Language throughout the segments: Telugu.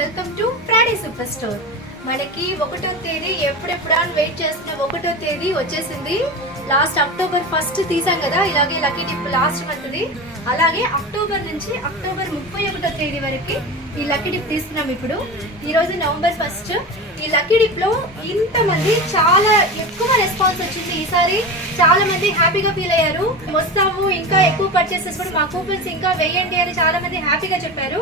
Welcome to Friday super store. మనకి 1వ తేదీ ఎప్పుడెప్పుడా వెయిట్ చేస్తున్న 1వ తేదీ వచ్చేసింది. లాస్ట్ అక్టోబర్ 1 తీసాం కదా, ఇలాగే లక్కీ డిప్ లాస్ట్ మంత్ది. అలాగే అక్టోబర్ నుంచి అక్టోబర్ 31వ తేదీ వరకు ఈ లక్కీ డిప్ తీస్తున్నాం. ఇప్పుడు ఈ రోజు నవంబర్ 1. ఈ లక్కీ డిప్ లో ఇంతమంది చాలా ఎక్కువ రెస్పాన్స్ వచ్చింది. ఈసారి చాలా మంది హ్యాపీగా ఫీల్ అయ్యారు. వస్తాము, ఇంకా ఎక్కువ పర్చేసెస్ కూడా మా కూపన్స్ ఇంకా వేయండి అని చాలా మంది హ్యాపీగా చెప్పారు.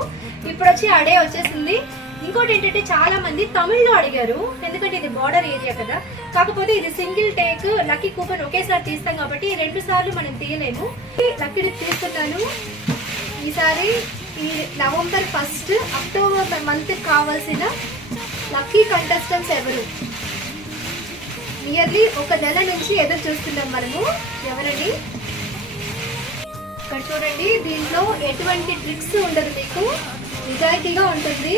ఇప్పుడు వచ్చి ఆ డే వచ్చేసింది. ఇంకోటి ఏంటంటే చాలా మంది తమిళ్లో అడిగారు, ఎందుకంటే ఇది బార్డర్ ఏరియా కదా. కాకపోతే ఇది సింగిల్ టేక్ లక్కీ కూపన్ ఒకేసారి తీస్తాం కాబట్టి 2 సార్లు మనం తీయలేము. లక్కీ డిప్ తీస్తున్నాను ఈసారి. ఈ నవంబర్ 1 అక్టోబర్ మంత్ కావాల్సిన లక్కీ కంటెస్టెంట్స్ ఎవరు? నియర్లీ 1 నెల నుంచి ఎదురు చూస్తున్నాం మనము. ఎవరని ఇక్కడ చూడండి. దీంట్లో ఎటువంటి ట్రిక్స్ ఉండదు, మీకు నిజాయితీగా ఉంటుంది.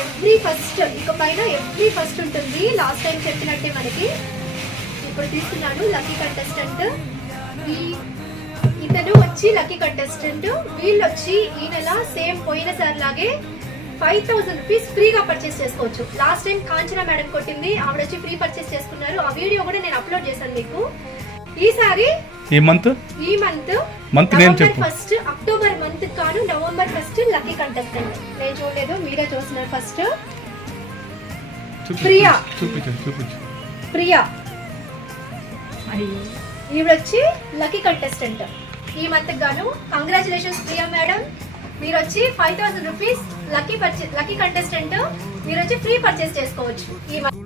ఎవ్రీ ఫస్ట్ ఇక పైన ఎవ్రీ ఫస్ట్ ఉంటుంది. లాస్ట్ టైం చెప్పినట్టే మనకి. ఇప్పుడు తీసుకున్నాను లక్కీ కంటెస్టెంట్. ఇతను వచ్చి లక్కీ కంటెస్టెంట్. వీళ్ళు వచ్చి ఈ నెల సేమ్ పోయినసారి లాగే 5000 రూపీస్ ఫ్రీగా పర్చేస్ చేసుకోవచ్చు. లాస్ట్ టైం కాంచనా మేడం కొట్టింది, ఆవిడ వచ్చి ఫ్రీ పర్చేస్ చేసుకున్నారు. ఆ వీడియో కూడా నేను అప్లోడ్ చేశాను మీకు. ఈసారి ఈ మంత్ నవంబర్ 1 అక్టోబర్ మంత్ కాదు, నవంబర్ 1 లక్కీ కంటెస్టెంట్. నేను చూడలేదు, మీరే చూస్తున్నారు. ఫస్ట్ ప్రియా. ప్రియా ఈవిడొచ్చి లక్కీ కంటెస్టెంట్ ఈ మంత్ గాను. Congratulations Priya madam. మీరు వచ్చి 5000 రూపీస్ లక్కీ కంటెస్టెంట్. మీరు వచ్చి ఫ్రీ పర్చేస్ చేసుకోవచ్చు ఈ మంత్.